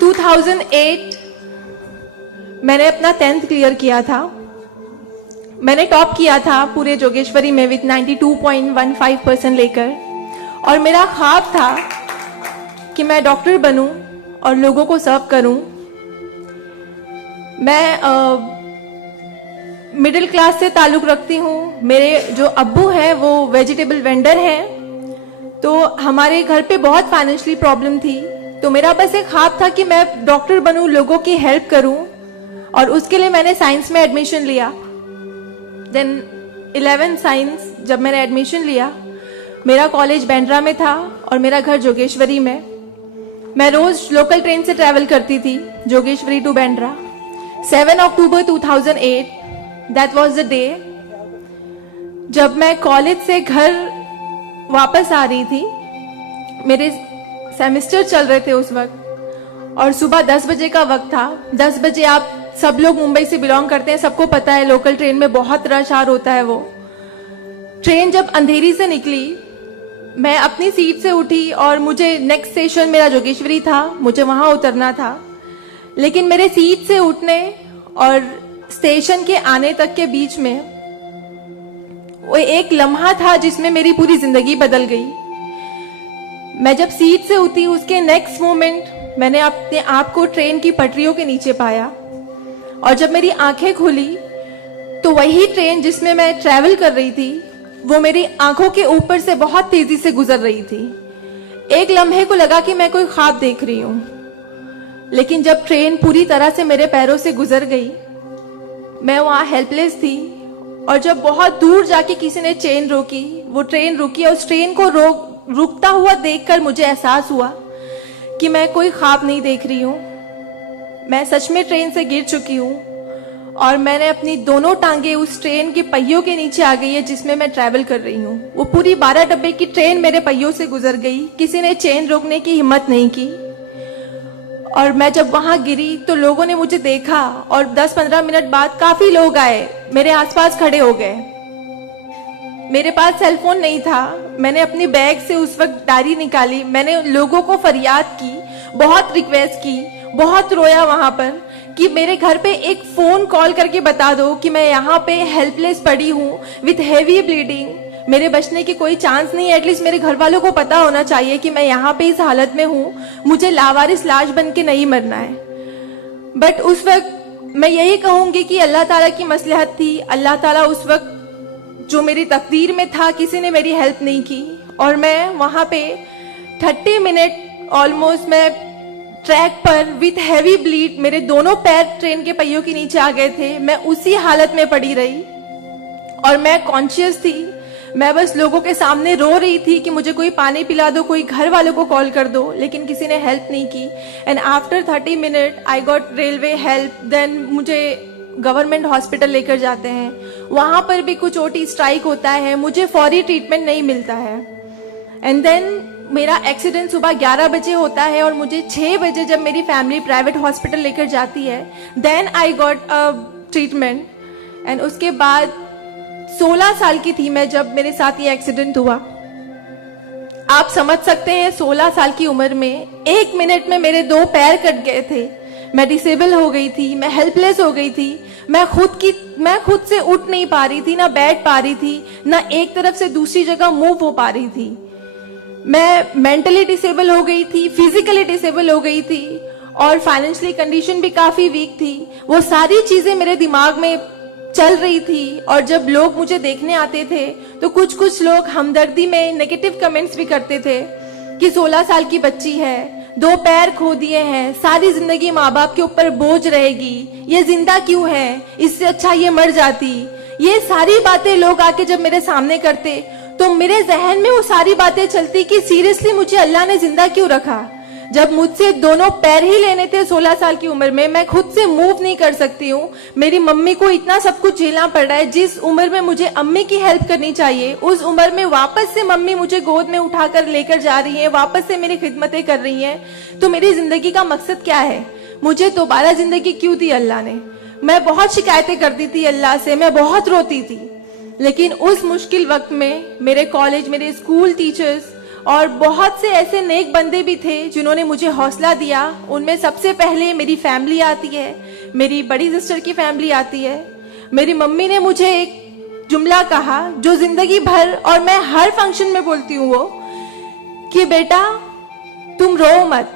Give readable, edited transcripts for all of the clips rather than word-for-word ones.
2008 मैंने अपना 10th clear किया था। मैंने टॉप किया था पूरे जोगेश्वरी में विद 92.15% लेकर, और मेरा ख्वाब था कि मैं डॉक्टर बनूं और लोगों को सर्व करूं। मैं मिडिल क्लास से ताल्लुक़ रखती हूं। मेरे जो अब्बू हैं वो वेजिटेबल वेंडर हैं, तो हमारे घर पे बहुत फाइनेंशियली प्रॉब्लम थी। तो मेरा बस एक ख्वाब था कि मैं डॉक्टर बनूं, लोगों की हेल्प करूं, और उसके लिए मैंने साइंस में एडमिशन लिया। देन 11 साइंस जब मैंने एडमिशन लिया, मेरा कॉलेज बांद्रा में था और मेरा घर जोगेश्वरी में। मैं रोज लोकल ट्रेन से ट्रैवल करती थी Jogeshwari to Bandra. 7 October 2008 that was the day जब मैं कॉलेज से घर वापस आ रही थी। मेरे सेमेस्टर चल रहे थे उस वक्त, और सुबह 10 बजे का वक्त था। 10 बजे, आप सब लोग मुंबई से बिलोंग करते हैं, सबको पता है लोकल ट्रेन में बहुत रश आर होता है। वो ट्रेन जब अंधेरी से निकली, मैं अपनी सीट से उठी और मुझे नेक्स्ट स्टेशन मेरा जोगेश्वरी था, मुझे वहां उतरना था। लेकिन मेरे सीट से उठने और स्टेशन के आने तक के बीच में वो एक लम्हा था जिसमें मेरी पूरी जिंदगी बदल गई। मैं जब सीट से उठी, उसके नेक्स्ट मोमेंट मैंने अपने आप को ट्रेन की पटरियों के नीचे पाया, और जब मेरी आंखें खुली तो वही ट्रेन जिसमें मैं ट्रैवल कर रही थी वो मेरी आंखों के ऊपर से बहुत तेजी से गुजर रही थी। एक लम्हे को लगा कि मैं कोई ख्वाब देख रही हूं, लेकिन जब ट्रेन पूरी तरह से मेरे पैरों से गुजर गई, मैं वहां हेल्पलेस थी। और जब बहुत दूर जाके किसी ने चेन रोकी, वो ट्रेन रुकी, और उस ट्रेन को रुकता हुआ देखकर मुझे एहसास हुआ कि मैं कोई ख्वाब नहीं देख रही हूं, मैं सच में ट्रेन से गिर चुकी हूं, और मैंने अपनी दोनों टांगे उस ट्रेन के पहियों के नीचे आ गई है जिसमें मैं ट्रैवल कर रही हूं। वो पूरी 12 डब्बे की ट्रेन मेरे पहियों से गुजर गई। किसी ने चेन रोकने की हिम्मत नहीं की, और मैं जब वहां गिरी तो लोगों ने मुझे देखा, और 10-15 मिनट बाद काफी लोग आए, मेरे आसपास खड़े हो गए। मेरे पास सेलफोन नहीं था। मैंने अपनी बैग से उस वक्त डायरी निकाली, मैंने लोगों को फरियाद की, बहुत रिक्वेस्ट की, बहुत रोया वहां पर कि मेरे घर पे एक फोन कॉल करके बता दो कि मैं यहाँ पे हेल्पलेस पड़ी हूँ विथ हेवी ब्लीडिंग, मेरे बचने की कोई चांस नहीं है। एटलीस्ट मेरे घर वालों को पता होना चाहिए कि मैं यहाँ पे इस हालत में हूँ, मुझे लावारिस लाश बन के नहीं मरना है। बट उस वक्त मैं यही कहूंगी कि अल्लाह ताला की मसलहत थी। अल्लाह ताला उस वक्त जो मेरी तकदीर में था, किसी ने मेरी हेल्प नहीं की, और मैं वहां पे 30 मिनट ऑलमोस्ट मैं ट्रैक पर विथ हैवी ब्लीड, मेरे दोनों पैर ट्रेन के पहियों के नीचे आ गए थे। मैं उसी हालत में पड़ी रही और मैं कॉन्शियस थी। मैं बस लोगों के सामने रो रही थी कि मुझे कोई पानी पिला दो, कोई घर वालों को कॉल कर दो, लेकिन किसी ने हेल्प नहीं की। And after 30 minute I got railway help. Then मुझे गवर्नमेंट हॉस्पिटल लेकर जाते हैं, वहां पर भी कुछ ओटी स्ट्राइक होता है, मुझे फौरी ट्रीटमेंट नहीं मिलता है। एंड देन मेरा एक्सीडेंट सुबह 11 बजे होता है, और मुझे 6 बजे जब मेरी फैमिली प्राइवेट हॉस्पिटल लेकर जाती है, then I got a treatment. And उसके बाद 16 साल की थी मैं जब मेरे साथ ये एक्सीडेंट हुआ। आप समझ सकते हैं 16 साल की उम्र में 1 मिनट में मेरे 2 पैर कट गए थे, मैं डिसेबल हो गई थी, मैं हेल्पलेस हो गई थी, मैं खुद से उठ नहीं पा रही थी, ना बैठ पा रही थी, ना एक तरफ से दूसरी जगह मूव हो पा रही थी। मैं मेंटली डिसेबल हो गई थी, फिजिकली डिसेबल हो गई थी, और फाइनेंशियली कंडीशन भी काफी वीक थी। वो सारी चीजें मेरे दिमाग में चल रही थी, और जब लोग मुझे देखने आते थे तो कुछ लोग हमदर्दी में नेगेटिव कमेंट्स भी करते थे कि 16 साल की बच्ची है, 2 पैर खो दिए हैं, सारी जिंदगी माँ बाप के ऊपर बोझ रहेगी, ये जिंदा क्यों है, इससे अच्छा ये मर जाती। ये सारी बातें लोग आके जब मेरे सामने करते तो मेरे जहन में वो सारी बातें चलती कि सीरियसली मुझे अल्लाह ने जिंदा क्यों रखा, जब मुझसे दोनों पैर ही लेने थे 16 साल की उम्र में। मैं खुद से मूव नहीं कर सकती हूँ, मेरी मम्मी को इतना सब कुछ झेलना पड़ रहा है। जिस उम्र में मुझे अम्मी की हेल्प करनी चाहिए, उस उम्र में वापस से मम्मी मुझे गोद में उठाकर लेकर जा रही है, वापस से मेरी खिदमतें कर रही हैं। तो मेरी जिंदगी का मकसद क्या है, मुझे दोबारा जिंदगी क्यों दी अल्लाह ने। मैं बहुत शिकायतें करती थी अल्लाह से, मैं बहुत रोती थी, लेकिन उस मुश्किल वक्त में मेरे कॉलेज, मेरे स्कूल टीचर्स और बहुत से ऐसे नेक बंदे भी थे जिन्होंने मुझे हौसला दिया। उनमें सबसे पहले मेरी फैमिली आती है, मेरी बड़ी सिस्टर की फैमिली आती है। मेरी मम्मी ने मुझे एक जुमला कहा जो जिंदगी भर और मैं हर फंक्शन में बोलती हूँ, वो कि बेटा तुम रो मत,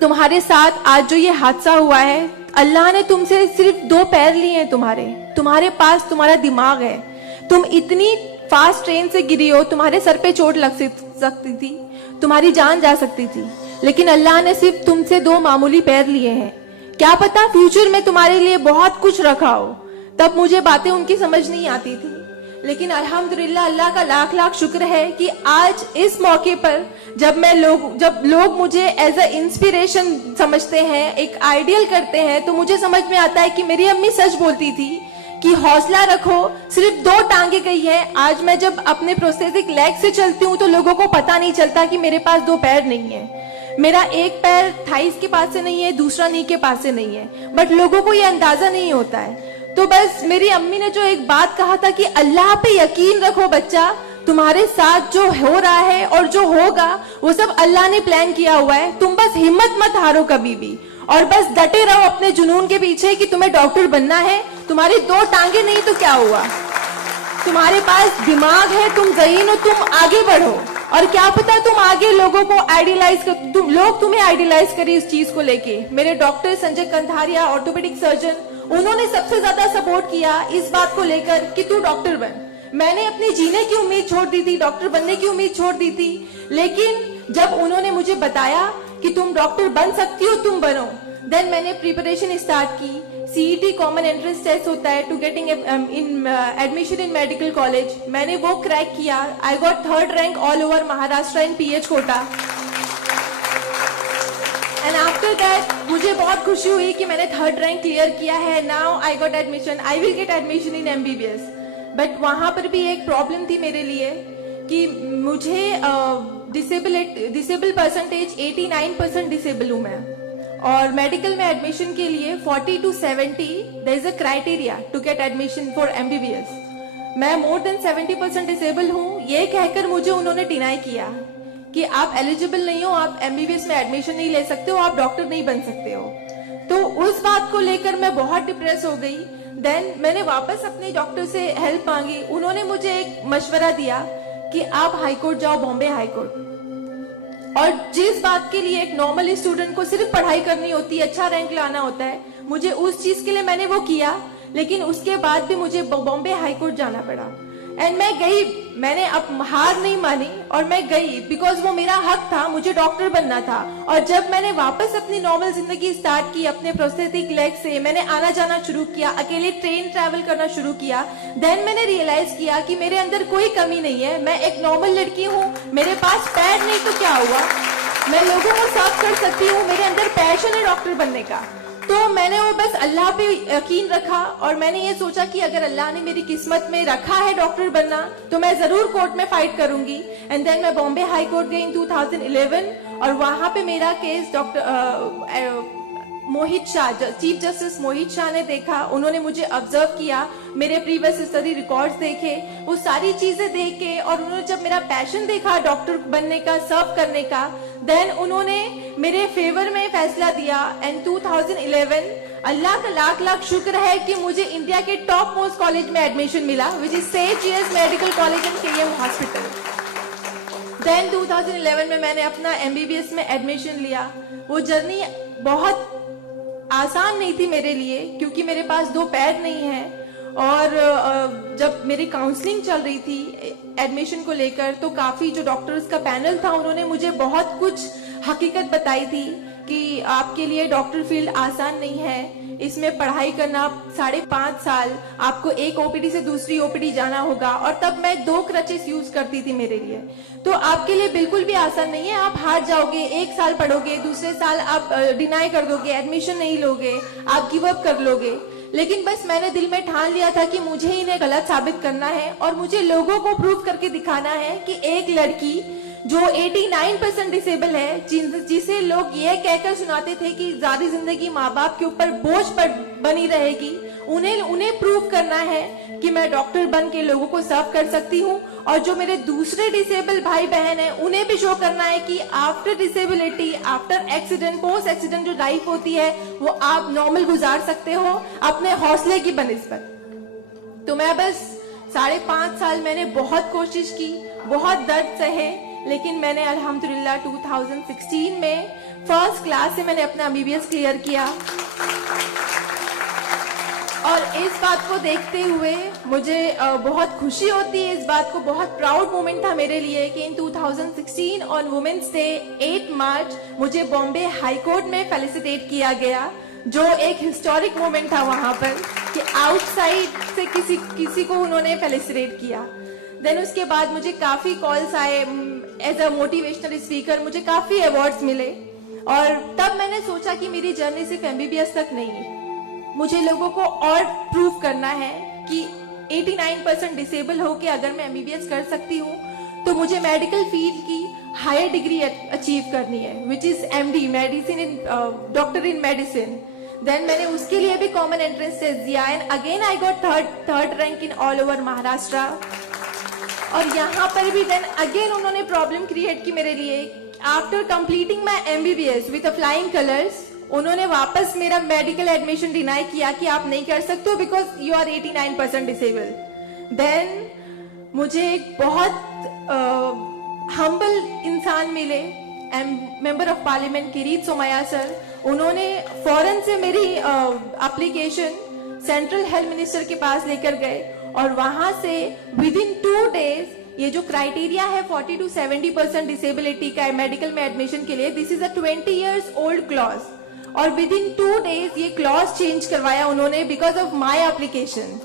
तुम्हारे साथ आज जो ये हादसा हुआ है, अल्लाह ने तुमसे सिर्फ 2 पैर लिए हैं, तुम्हारे पास तुम्हारा दिमाग है। तुम इतनी फास्ट ट्रेन से गिरी हो, तुम्हारे सर पे चोट लग सकती थी, तुम्हारी जान जा सकती थी, लेकिन अल्लाह ने सिर्फ तुमसे 2 मामूली पैर लिए हैं। क्या पता फ्यूचर में तुम्हारे लिए बहुत कुछ रखा हो। तब मुझे बातें उनकी समझ नहीं आती थी, लेकिन अल्हम्दुलिल्लाह अल्लाह का लाख लाख शुक्र है कि आज इस मौके पर जब लोग मुझे एज अ इंस्पिरेशन समझते हैं, एक आइडियल करते हैं, तो मुझे समझ में आता है कि मेरी अम्मी सच बोलती थी कि हौसला रखो, सिर्फ 2 टांगे गई है। आज मैं जब अपने प्रोस्थेटिक लेग से चलती हूँ तो लोगों को पता नहीं चलता कि मेरे पास 2 पैर नहीं है। मेरा एक पैर थाइस के पास से नहीं है, दूसरा नी के पास से नहीं है, बट लोगों को ये अंदाजा नहीं होता है। तो बस मेरी अम्मी ने जो एक बात कहा था कि अल्लाह पे यकीन रखो बच्चा, तुम्हारे साथ जो हो रहा है और जो होगा वो सब अल्लाह ने प्लान किया हुआ है। तुम बस हिम्मत मत हारो कभी भी, और बस डटे रहो अपने जुनून के पीछे कि तुम्हें डॉक्टर बनना है। तुम्हारी 2 टांगे नहीं तो क्या हुआ, तुम्हारे पास दिमाग है, तुम ज़हीन हो, तुम आगे बढ़ो। और क्या पता तुम आगे लोगों को आइडियलाइज कर, लोग तुम्हें आइडियलाइज करे इस चीज को लेके। मेरे डॉक्टर संजय कंधारिया, ऑर्थोपेडिक सर्जन, उन्होंने सबसे ज्यादा सपोर्ट किया इस बात को लेकर कि तू डॉक्टर बन। मैंने अपनी जीने की उम्मीद छोड़ दी थी, डॉक्टर बनने की उम्मीद छोड़ दी थी, लेकिन जब उन्होंने मुझे बताया कि तुम डॉक्टर बन सकती हो, तुम बनो, देन मैंने प्रिपरेशन स्टार्ट की। सीईटी कॉमन एंट्रेंस टेस्ट होता है to getting in admission in medical college, मैंने वो क्रैक किया। I got 3rd rank all over Maharashtra in PH quota. And after that मुझे बहुत खुशी हुई कि मैंने 3rd रैंक क्लियर किया है। Now I got admission, I will get admission in MBBS. But वहां पर भी एक प्रॉब्लम थी मेरे लिए कि मुझे डिसेबल परसेंटेज 89% डिसेबल हूं मैं, और मेडिकल में एडमिशन के लिए 40 to 70 there is a criteria to get admission for MBBS. मैं मोर देन 70% डिसेबल हूं, ये कहकर मुझे उन्होंने डिनाई किया कि आप एलिजिबल नहीं हो, आप एमबीबीएस में एडमिशन नहीं ले सकते हो, आप डॉक्टर नहीं बन सकते हो। तो उस बात को लेकर मैं बहुत डिप्रेस हो गई। देन मैंने वापस अपने डॉक्टर से हेल्प मांगी। उन्होंने मुझे एक मशवरा दिया कि आप हाईकोर्ट जाओ, बॉम्बे हाईकोर्ट। और जिस बात के लिए एक नॉर्मल स्टूडेंट को सिर्फ पढ़ाई करनी होती है, अच्छा रैंक लाना होता है, मुझे उस चीज के लिए मैंने वो किया, लेकिन उसके बाद भी मुझे बॉम्बे हाईकोर्ट जाना पड़ा। एंड मैं गई, मैंने अब हार नहीं मानी और मैं गई, बिकॉज वो मेरा हक था, मुझे डॉक्टर बनना था। और जब मैंने वापस अपनी नॉर्मल जिंदगी स्टार्ट की अपने प्रोस्थेटिक लेग से, मैंने आना जाना शुरू किया, अकेले ट्रेन ट्रैवल करना शुरू किया, देन मैंने रियलाइज किया कि मेरे अंदर कोई कमी नहीं है, मैं एक नॉर्मल लड़की हूँ, मेरे पास पैर नहीं तो क्या हुआ, मैं लोगों को सर्व कर सकती हूँ, मेरे अंदर पैशन है डॉक्टर बनने का। तो मैंने वो बस अल्लाह पे यकीन रखा और मैंने ये सोचा कि अगर अल्लाह ने मेरी किस्मत में रखा है डॉक्टर बनना तो मैं जरूर कोर्ट में फाइट करूंगी। एंड देन मैं बॉम्बे हाई कोर्ट गई इन 2011 और वहां पे मेरा केस डॉक्टर मोहित शाह, चीफ जस्टिस मोहित शाह ने देखा। उन्होंने मुझे ऑब्जर्व किया, मेरे प्रीवियस स्टडी रिकॉर्ड्स देखे, वो सारी चीजें देख के, और उन्होंने जब मेरा पैशन देखा डॉक्टर बनने का, सर्व करने का, देन उन्होंने मेरे फेवर में फैसला दिया। एंड 2011 अल्लाह का लाख लाख शुक्र है कि मुझे इंडिया के टॉप मोस्ट कॉलेज में एडमिशन मिला, which is Saint Jesus medical college and KEM hospital. Then 2011 में मैंने अपना एमबीबीएस में एडमिशन लिया। वो जर्नी बहुत आसान नहीं थी मेरे लिए, क्योंकि मेरे पास 2 पैर नहीं है। और जब मेरी काउंसलिंग चल रही थी एडमिशन को लेकर, तो काफी जो डॉक्टर्स का पैनल था उन्होंने मुझे बहुत कुछ हकीकत बताई थी कि आपके लिए डॉक्टर फील्ड आसान नहीं है, इसमें पढ़ाई करना 5.5 साल, आपको एक ओपीडी से दूसरी ओपीडी जाना होगा। और तब मैं 2 क्रचेस यूज करती थी मेरे लिए, तो आपके लिए बिल्कुल भी आसान नहीं है, आप हार जाओगे, 1 साल पढ़ोगे, दूसरे साल आप डिनाई कर दोगे, एडमिशन नहीं लोगे, आप गिव अप कर लोगे। लेकिन बस मैंने दिल में ठान लिया था कि मुझे इन्हें गलत साबित करना है और मुझे लोगों को प्रूव करके दिखाना है कि एक लड़की जो 89% डिसेबल है, जिसे लोग ये कहकर सुनाते थे कि सारी जिंदगी माँ बाप के ऊपर बोझ पर बनी रहेगी, उन्हें प्रूव करना है कि मैं डॉक्टर बन के लोगों को सर्व कर सकती हूँ और जो मेरे दूसरे डिसेबल भाई बहन हैं उन्हें भी शो करना है कि after disability, after accident, post accident जो लाइफ होती है वो आप नॉर्मल गुजार सकते हो अपने हौसले की बनिस्बत। तो मैं बस 5.5 साल मैंने बहुत कोशिश की, बहुत दर्द सहे, लेकिन मैंने अल्हम्दुलिल्लाह 2016 में फर्स्ट क्लास से मैंने अपना MBBS क्लियर किया। और इस बात को देखते हुए मुझे बहुत खुशी होती है, इस बात को बहुत प्राउड मोमेंट था मेरे लिए कि इन 2016 ऑन वुमेन्स डे 8 मार्च मुझे बॉम्बे हाई कोर्ट में फेलिसिटेट किया गया, जो एक हिस्टोरिक मोमेंट था वहां पर कि आउटसाइड से किसी को उन्होंने फेलिसिटेट किया। देन उसके बाद मुझे काफी कॉल्स आए एज अ मोटिवेशनल स्पीकर, मुझे काफी अवार्ड्स मिले। और तब मैंने सोचा कि मेरी जर्नी सिर्फ MBBS तक नहीं है, मुझे लोगों को और प्रूव करना है कि 89% डिसेबल होके अगर मैं MBBS कर सकती हूँ तो मुझे मेडिकल फील्ड की हायर डिग्री अचीव करनी है, which is MD, medicine in doctor in medicine. Then मैंने उसके लिए भी कॉमन एंट्रेंस टेस्ट दिया and again I got third rank in all over Maharashtra. और यहाँ पर भी देन अगेन उन्होंने प्रॉब्लम क्रिएट की मेरे लिए। After completing my MBBS with flying colours, उन्होंने वापस मेरा मेडिकल एडमिशन डिनाई किया कि आप नहीं कर सकते हो because you are 89% disable. Then मुझे एक बहुत हम्बल इंसान मिले, member of parliament Kirit Somaiya sir. उन्होंने फौरन से मेरी एप्लीकेशन सेंट्रल हेल्थ मिनिस्टर के पास लेकर गए और वहां से विद इन 2 डेज ये जो क्राइटेरिया है 40 to 70% डिसेबिलिटी का मेडिकल में एडमिशन के लिए, this is a 20 years old clause, और विद इन 2 डेज ये क्लॉज चेंज करवाया उन्होंने बिकॉज ऑफ माई एप्लीकेशन।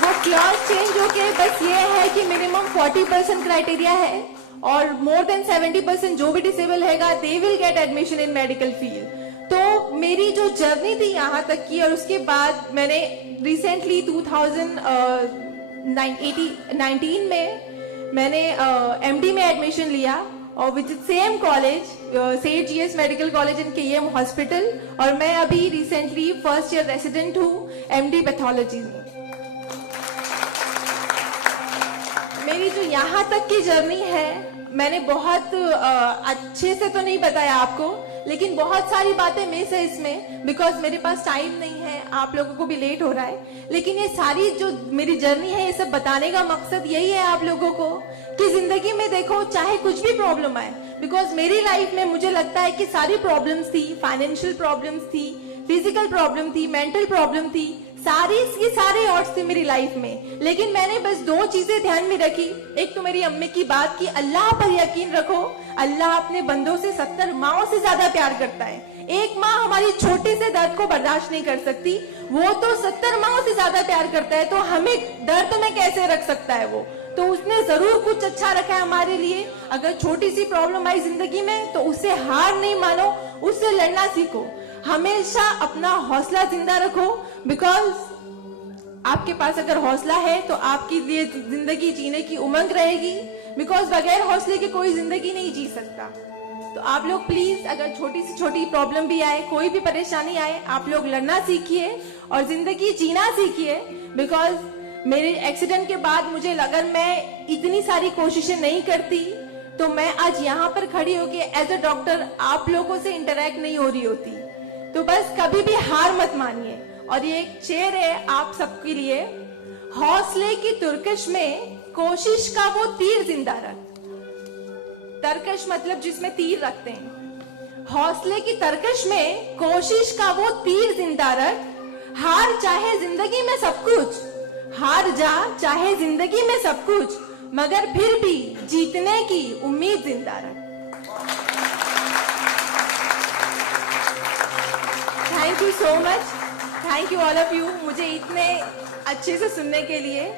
वो क्लॉज चेंज होके बस ये है कि मिनिमम 40% क्राइटेरिया है और मोर देन 70% जो भी डिसेबल हैगा they will get admission in medical field. तो मेरी जो जर्नी थी यहाँ तक की, और उसके बाद मैंने रिसेंटली 2019 में मैंने MD में एडमिशन लिया और विद सेम कॉलेज सेठ GS medical college in KEM hospital, और मैं अभी रिसेंटली फर्स्ट ईयर रेसिडेंट हूँ MD पैथोलॉजी में। मेरी जो यहाँ तक की जर्नी है मैंने बहुत अच्छे से तो नहीं बताया आपको, लेकिन बहुत सारी बातें मिस है इसमें बिकॉज मेरे पास टाइम नहीं है, आप लोगों को भी लेट हो रहा है। लेकिन ये सारी जो मेरी जर्नी है ये सब बताने का मकसद यही है आप लोगों को कि जिंदगी में देखो चाहे कुछ भी प्रॉब्लम आए, बिकॉज मेरी लाइफ में मुझे लगता है कि सारी प्रॉब्लम्स थी, फाइनेंशियल प्रॉब्लम्स थी, फिजिकल प्रॉब्लम थी, मेंटल प्रॉब्लम थी, सारे ऑड्स थे मेरी लाइफ में, लेकिन मैंने बस 2 चीजें ध्यान में रखी। एक तो मेरी अम्मी की बात कि अल्लाह पर यकीन रखो, अल्लाह अपने बंदों से 70 माओं से ज्यादा प्यार करता है। एक माँ हमारी छोटे से दर्द को बर्दाश्त नहीं कर सकती, वो तो 70 माओं से ज्यादा प्यार करता है, तो हमें दर्द में कैसे रख सकता है वो? तो उसने जरूर कुछ अच्छा रखा है हमारे लिए। अगर छोटी सी प्रॉब्लम आई जिंदगी में तो उससे हार नहीं मानो, उससे लड़ना सीखो, हमेशा अपना हौसला जिंदा रखो, बिकॉज आपके पास अगर हौसला है तो आपकी लिए जिंदगी जीने की उमंग रहेगी, बिकॉज बगैर हौसले के कोई जिंदगी नहीं जी सकता। तो आप लोग प्लीज अगर छोटी से छोटी प्रॉब्लम भी आए, कोई भी परेशानी आए, आप लोग लड़ना सीखिए और जिंदगी जीना सीखिए। बिकॉज मेरे एक्सीडेंट के बाद मुझे लगा मैं इतनी सारी कोशिशें नहीं करती तो मैं आज यहाँ पर खड़ी होके एज अ डॉक्टर आप लोगों से इंटरेक्ट नहीं हो रही होती। तो बस कभी भी हार मत मानिए। और ये एक शेर है आप सबके लिए, हौसले की तुर्कश में कोशिश का वो तीर जिंदा रख। तरकश मतलब जिसमें तीर रखते हैं। हौसले की तरकश में कोशिश का वो तीर जिंदा रख, हार चाहे जिंदगी में सब कुछ, हार जा चाहे जिंदगी में सब कुछ, मगर फिर भी जीतने की उम्मीद जिंदा रख। Thank you so much, thank you all of you मुझे इतने अच्छे से सुनने के लिए।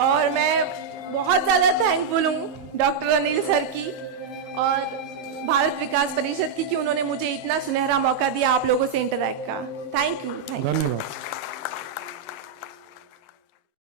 और मैं बहुत ज्यादा थैंकफुल हूँ डॉक्टर अनिल सर की और भारत विकास परिषद की कि उन्होंने मुझे इतना सुनहरा मौका दिया आप लोगों से इंटरैक्ट का। Thank you. धन्यवाद।